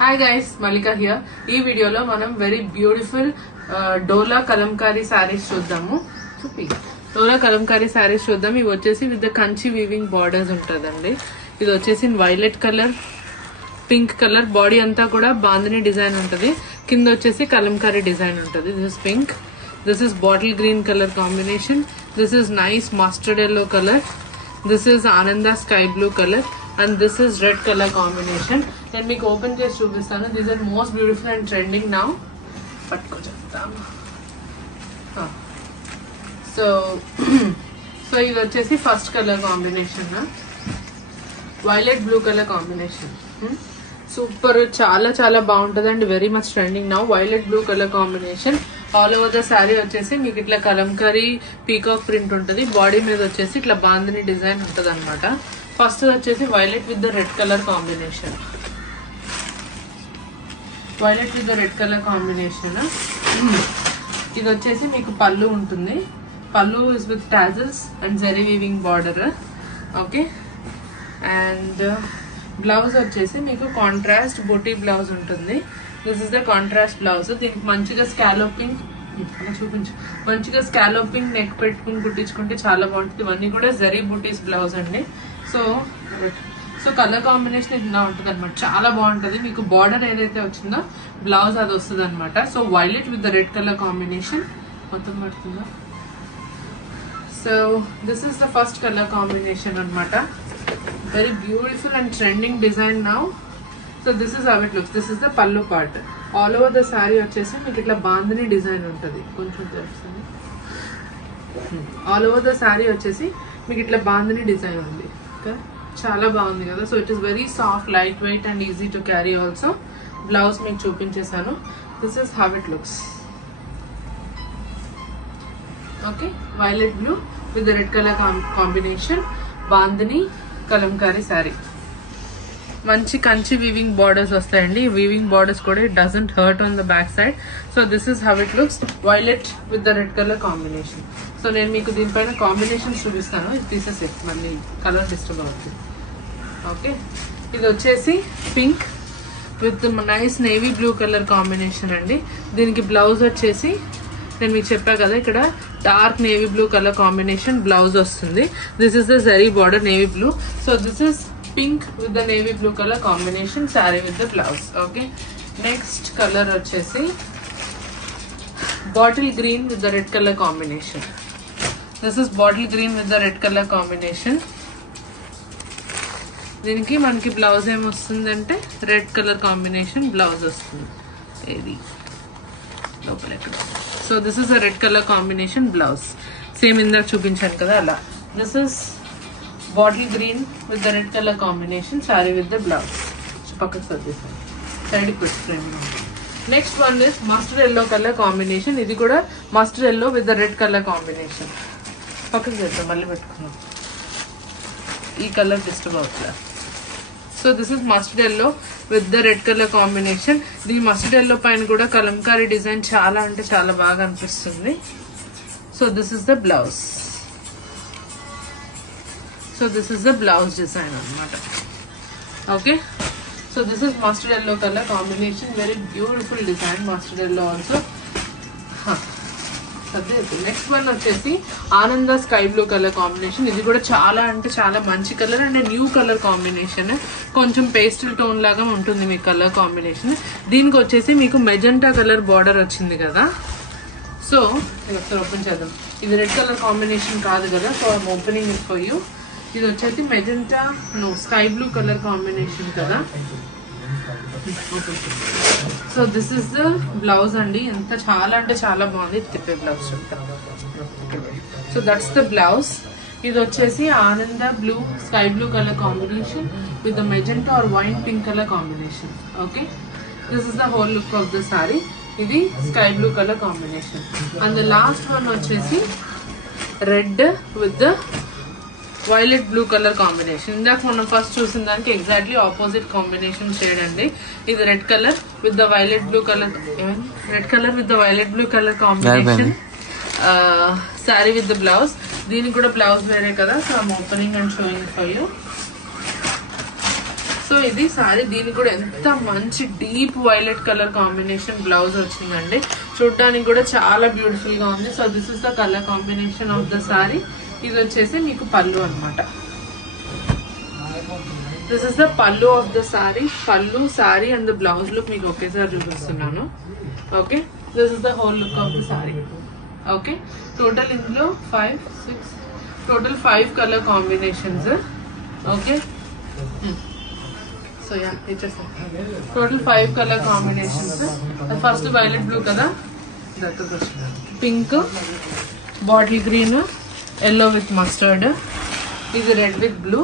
Hi guys, Malika here. ఈ వీడియోలో మనం వెరీ బ్యూటిఫుల్ డోలా కలంకారీ సారీస్ చూద్దాము. డోలా కలంకారీ సారీస్ చూద్దాం. ఇవి వచ్చేసి with the Kanchi weaving borders ఉంటుందండి. ఇది వచ్చేసి violet colour, pink colour, body అంతా కూడా బాందిని డిజైన్ ఉంటుంది. కింద వచ్చేసి కలంకారీ డిజైన్ ఉంటుంది. This is pink, this is bottle green colour combination, this is nice mustard yellow colour, this is Ananda sky blue color and this is red color combination. Then meeku open chesi chupistanu. These are most beautiful and trending now. Patko cheptam. So ఇది వచ్చేసి first colour combination, violet blue colour combination. Super, చాలా చాలా బాగుంటుంది and very much trending now. Violet blue colour combination. All over the sari వచ్చేసి మీకు ఇట్లా Kalamkari peacock print ఉంటుంది. Body మీద వచ్చేసి ఇట్లా బాందిని డిజైన్ ఉంటుంది అనమాట. ఫస్ట్ వచ్చేసి violet with the red colour combination. Violet with the red colour combination. ఇది వచ్చేసి మీకు పళ్ళు ఉంటుంది. పళ్ళు is with tassels and zari weaving border. Okay, and blouse వచ్చేసి మీకు కాంట్రాస్ట్ బొటీ బ్లౌజ్ ఉంటుంది. This is the contrast blouse. దీనికి మంచిగా స్కాలోపింగ్ చూపించు, మంచిగా స్కాలోపింగ్ నెక్ పెట్టుకుని కుట్టించుకుంటే చాలా బాగుంటుంది. ఇవన్నీ కూడా జరీ బుటీస్ బ్లౌజ్ అండి. సో కలర్ కాంబినేషన్ ఇలా ఉంటుంది అనమాట. చాలా బాగుంటుంది. మీకు బార్డర్ ఏదైతే వచ్చిందో బ్లౌజ్ అది వస్తుంది అనమాట. So violet with the red colour combination మొత్తం పడుతుందా. So this is the first colour combination అనమాట. Very beautiful and trending design now. So this is how it looks. This is the pallu part. All over the saree వచ్చేసి మీకు ఇట్లా bandhani design ఉంటుంది. కొంచెం తెలుస్తుంది. All over the sari వచ్చేసి మీకు ఇట్లా బాందిని డిజైన్ ఉంది. ఓకే, చాలా బాగుంది కదా. So it is very soft, light weight and easy to carry also. Blouse మీకు చూపించేసాను. This is how it looks. Okay, violet blue with the red colour combination, bandhani Kalamkari sari. మంచి కంచి వీవింగ్ బార్డర్స్ వస్తాయండి. వీవింగ్ బార్డర్స్ కూడా it doesn't hurt on the back side. So this is how it looks. Violet with the red colour combination. So నేను మీకు దీనిపైన combinations చూపిస్తాను. ఇది తీసేసే మళ్ళీ కలర్ డిస్టర్బ్ అవుతుంది. ఓకే, ఇది వచ్చేసి pink with nice navy blue colour combination అండి. దీనికి బ్లౌజ్ వచ్చేసి నేను మీకు చెప్పా కదా, ఇక్కడ dark navy blue colour combination blouse వస్తుంది. This is the zari border navy blue. So this is pink with the navy blue colour combination sari with the blouse. Okay, next colour వచ్చేసి bottle green with the red colour combination. This is bottle green with the red colour combination. దీనికి మనకి blouse ఏమొస్తుందంటే red colour combination blouse వస్తుంది. ఇది లోపల ఎక్కడ. So this is a red colour combination blouse. Same ఇందాక చూపించాను కదా అలా. This is bottle green with the red colour combination sari with the blouse. పక్కకు సర్దేశాను, సైడ్కి పెట్టుకున్నాను. Next one is mustard yellow colour combination. ఇది కూడా mustard yellow with the red colour combination. పక్కకు చేద్దాం, మళ్ళీ పెట్టుకున్నాం. ఈ కలర్ డిస్టర్బ్ అవుతుందా. So this is mustard yellow with the red colour combination. దీని మస్టర్డ్ ఎల్లో పైన కూడా కలంకారీ డిజైన్ చాలా అంటే చాలా బాగా అనిపిస్తుంది. So this is the blouse. So this is the blouse design అనమాట. Okay, so this is mustard yellow colour combination. Very beautiful design mustard yellow also. Next one వచ్చేసి ఆనంద స్కై బ్లూ కలర్ కాంబినేషన్. ఇది కూడా చాలా అంటే చాలా మంచి colour and new colour combination. కొంచెం పేస్టల్ టోన్ లాగా ఉంటుంది మీ కలర్ కాంబినేషన్. దీనికి వచ్చేసి మీకు మెజెంటా కలర్ బార్డర్ వచ్చింది కదా. సో ఇది ఒకసారి ఓపెన్ చేద్దాం. ఇది రెడ్ కలర్ కాంబినేషన్ కాదు కదా. So I'm opening it for you. ఇది వచ్చేసి magenta sky blue colour combination కదా. So this is the blouse అండి. ఎంత చాలా అంటే చాలా బాగుంది. తిప్పే blouse. So that's the blouse. ఇది వచ్చేసి ఆనంద blue sky blue colour combination with the magenta or wine pink colour combination. Okay, this is the whole look of the sari. ఇది sky blue colour combination. And the last one వచ్చేసి red with the violet blue colour combination. ఇందాక మనం first చూసిన దానికి exactly opposite combination shade అండి. ఇది red colour with the violet blue colour, red colour with the violet blue colour combination sari with the blouse. దీనికి కూడా blouse వేరే కదా. So I'm opening and sowing for you. So ఇది sorry, దీనికి కూడా ఎంత మంచి deep violet colour combination blouse వచ్చిందండి. చూడడానికి కూడా చాలా బ్యూటిఫుల్ గా ఉంది. So this is the colour combination of the sari. ఇది వచ్చేసి మీకు పళ్ళు అన్నమాట. This is the pallu of the sari. Pallu, sari and the blouse look మీకు ఒకేసారి చూపిస్తున్నాను. Okay, this is the whole look of the sari. Okay, total ఇందులో 5 colour combinations. Okay, so yeah ఇచ్చేస్తాను. Total 5 colour combinations. First violet blue కదా, pink, bottle green, yellow with mustard, ఇది red with blue.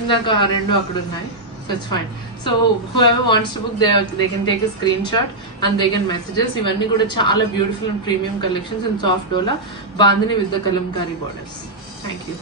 ఇందాక 2 అక్కడ ఉన్నాయి. So it's fine. So whoever wants to book, they can take a screenshot and they can messages. ఇవన్నీ కూడా చాలా beautiful and premium collections in soft dola bandhani with the Kalamkari borders. Thank you.